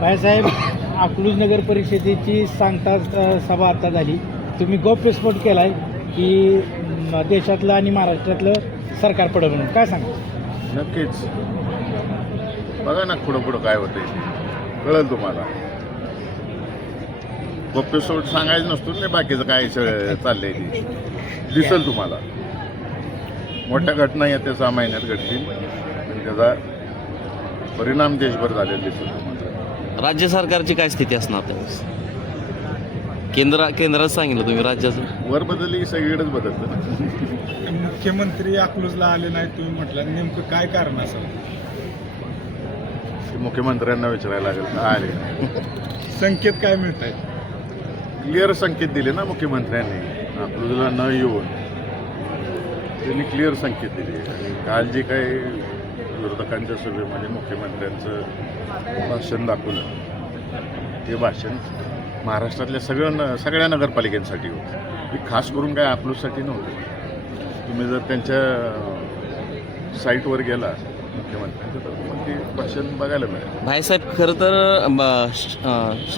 बाळासाहेब, अकलूज नगर परिषदेची सांगता सभा आता झाली. तुम्ही गौप्यस्फोट केला आहे की देशातलं आणि महाराष्ट्रातलं सरकार पडं म्हणून, काय सांगा? नक्कीच बघा ना पुढं पुढं काय होते कळेल तुम्हाला. गप्पेसोट सांगायचं नसतो नाही बाकीचं काय चाललंय ते दिसेल तुम्हाला. मोठ्या घटना येत्या 6 महिन्यात घडतील आणि त्याचा परिणाम देशभर झालेला दिसेल तुम्हाला. राज्य सरकारची काय स्थिती असणार त्यावेळेस? केंद्रात सांगितलं तुम्ही, राज्याचं वर बदलली की सगळीकडेच बदलतं ना. मुख्यमंत्री अकलूजला आले नाही तुम्ही म्हटलं, नेमकं काय कारण असेल? ते मुख्यमंत्र्यांना विचारायला लागेल का आले. संकेत काय मिळत आहेत? क्लिअर संकेत दिले ना मुख्यमंत्र्यांनी अकलूजला न येऊन. त्यांनी क्लिअर संकेत दिले. आणि काल जे काही विरोधकांच्या सभेमध्ये मुख्यमंत्र्यांचं भाषण दाखवलं ते भाषण महाराष्ट्रातल्या सगळ्या नगरपालिकांसाठी होतं. हे खास करून काय अकलूजसाठी नव्हतं. तुम्ही जर त्यांच्या साईटवर गेला मुख्यमंत्र्यांचं तर मग ते भाषण बघायला मिळेल. भाईसाहेब, खरं तर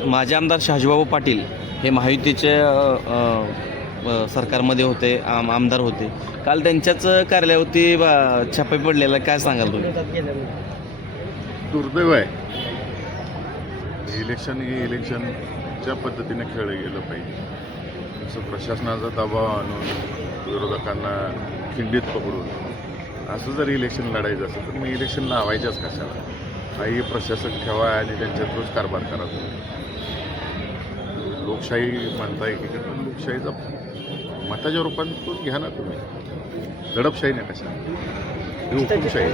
माजी आमदार शहाजीबाबू पाटील हे महायुतीचे सरकारमध्ये होते, आमदार होते. काल त्यांच्याच कार्यालयावरती छापे पडलेला, काय सांगाल तुम्ही? दुर्दैव आहे. इलेक्शनच्या पद्धतीने खेळलं गेलं पाहिजे. असं प्रशासनाचा दबाव आणून विरोधकांना खिंडीत पकडून असं जर इलेक्शन लढायचं असेल तर मग इलेक्शन लावायच्याच कशाला? काही प्रशासक ठेवा आणि त्यांच्यातच कारभार करा. लोकशाही म्हणता एकीकडे, पण लोकशाहीचा मताच्या रूपांतून घ्या ना तुम्ही. दडपशाही नाही कशा, हुकुमशाही.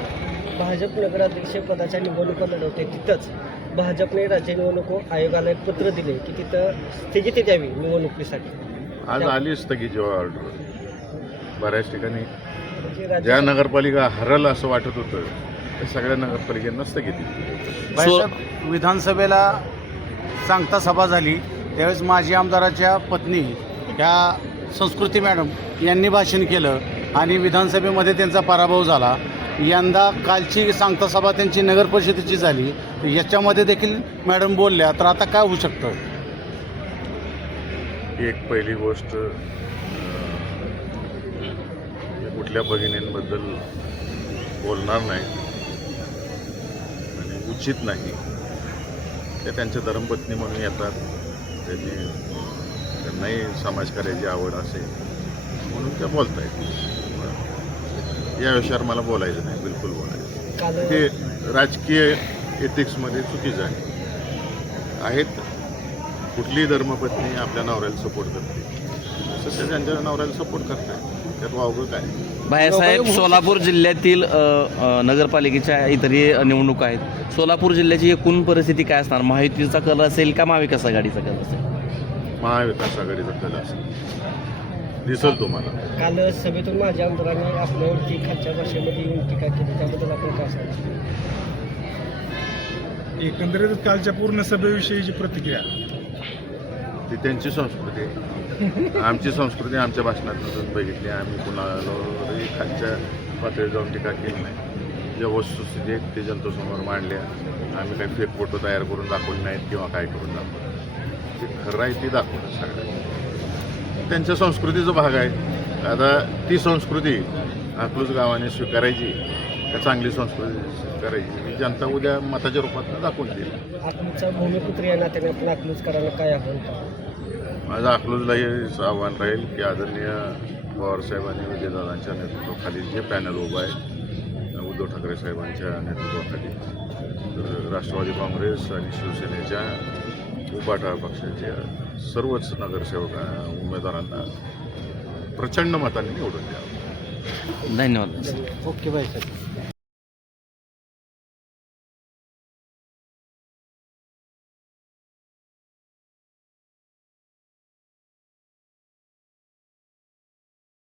भाजप नगराध्यक्ष पदाच्या निवडणुका लढवते तिथंच भाजपने राज्य निवडणूक आयोगाला एक पत्र दिले की तिथं स्थगिती द्यावी निवडणुकीसाठी. आज आली स्थगितीची ऑर्डर. बऱ्याच ठिकाणी ज्या नगरपालिका हरल असं वाटत होतं त्या सगळ्या नगरपालिकांना स्थगिती दिली. विधानसभेला सांगता सभा झाली त्यावेळेस माजी आमदाराच्या पत्नी ह्या संस्कृती मॅडम यांनी भाषण केलं आणि विधानसभेमध्ये त्यांचा पराभव झाला. यंदा कालची सांगता सभा त्यांची नगर परिषदेची झाली, याच्यामध्ये देखील मॅडम बोलल्या, तर आता काय होऊ शकतं? एक पहिली गोष्ट, कुठल्या भगिनींबद्दल बोलणार नाही आणि उचित नाही. ते त्यांच्या धर्मपत्नी म्हणून येतात, त्यांनाही समाजकार्याची आवड असेल म्हणून त्या बोलत आहेत. या विषयावर मला बोलायचं नाही, बिलकुल बोलायचं. ते राजकीय एथिक्समध्ये चुकीचं आहे. आहेत कुठलीही धर्मपत्नी आपल्या नवऱ्याला सपोर्ट करते, तसं ते त्यांच्या नवऱ्याला सपोर्ट करतात. त्यात वावगं काय? भाईसाहेब, सोलापूर जिल्ह्यातील नगरपालिकेच्या इतरही निवडणुका आहेत. सोलापूर जिल्ह्याची एकूण परिस्थिती काय असणार? महायुतीचा कल असेल का महाविकास आघाडीचा कल असेल? महाविकास आघाडीचा कल असेल, दिसेल तुम्हाला. काल सभेतून माझ्या आमदारांनी आपल्यावरती खालच्या भाषेमध्ये येऊन टीका केली, त्याबद्दल आपण काय सांगा? एकंदरीत कालच्या पूर्ण सभेविषयीची प्रतिक्रिया. ती त्यांची संस्कृती आहे. आमची संस्कृती आमच्या भाषणातून बघितली. आम्ही कुणालाही खालच्या पातळीवर जाऊन टीका केली नाही. ज्या वस्तुस्थिती आहेत ते जनतेसमोर मांडल्या. आम्ही काही फेक फोटो तयार करून दाखवले नाहीत किंवा काय करून दाखवलं. ते खरं आहे ती दाखवलं सगळ्यांना. त्यांच्या संस्कृतीचा भाग आहे. आता ती संस्कृती अकलूज गावाने स्वीकारायची का चांगली संस्कृती स्वीकारायची ही जनता उद्या मताच्या रूपात दाखवून देईल. अकलूजचा भूमिपुत्र या नात्याने आपण अकलूजकरांना काय आव्हान करा? माझं अकलूजलाही आव्हान राहील की आदरणीय पवारसाहेब आणि विजयदादांच्या नेतृत्वाखाली जे पॅनल उभं आहे, उद्धव ठाकरे साहेबांच्या नेतृत्वाखाली, तर राष्ट्रवादी काँग्रेस आणि शिवसेनेच्या उभाटा पक्षाच्या सर्वच नगरसेवक उमेदवारांना प्रचंड मतांनी निवडून द्यावं. धन्यवाद. ओके बाय साहेब.